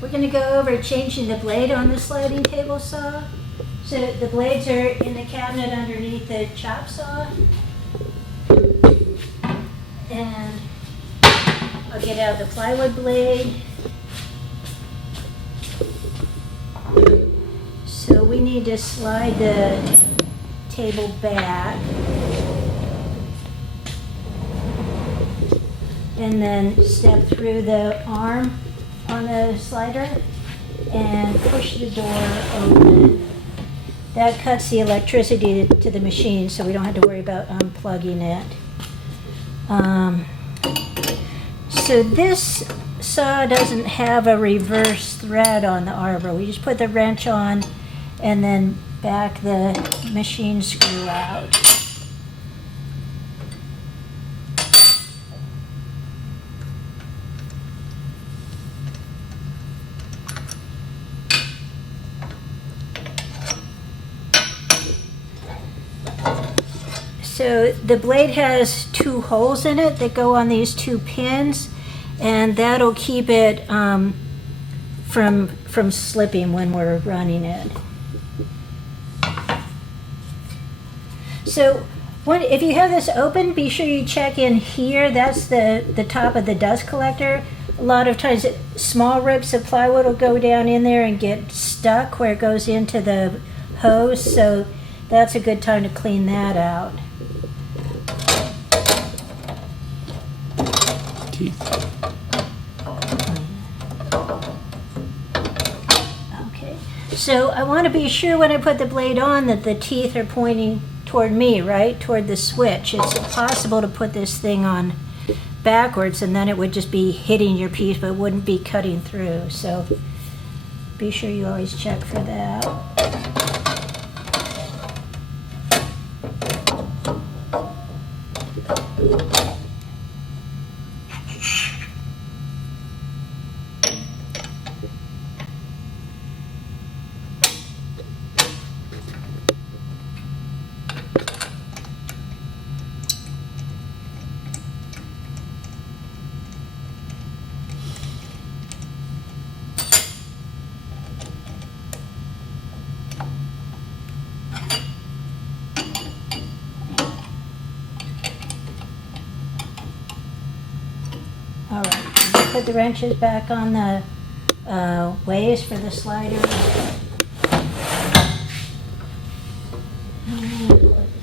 We're going to go over changing the blade on the sliding table saw. So the blades are in the cabinet underneath the chop saw. And I'll get out the plywood blade. So we need to slide the table back. And then step through the arm on the slider and push the door open. That cuts the electricity to the machine, so we don't have to worry about unplugging it. So this saw doesn't have a reverse thread on the arbor. We just put the wrench on and then back the machine screw out. So the blade has 2 holes in it that go on these 2 pins, and that'll keep it from slipping when we're running it. So if you have this open, be sure you check in here. That's the top of the dust collector. A lot of times small rips of plywood will go down in there and get stuck where it goes into the hose, so that's a good time to clean that out. Okay, so I want to be sure when I put the blade on that the teeth are pointing toward me, right? Toward the switch. It's impossible to put this thing on backwards and then it would just be hitting your piece but wouldn't be cutting through. So be sure you always check for that. All right, put the wrenches back on the ways for the slider. And put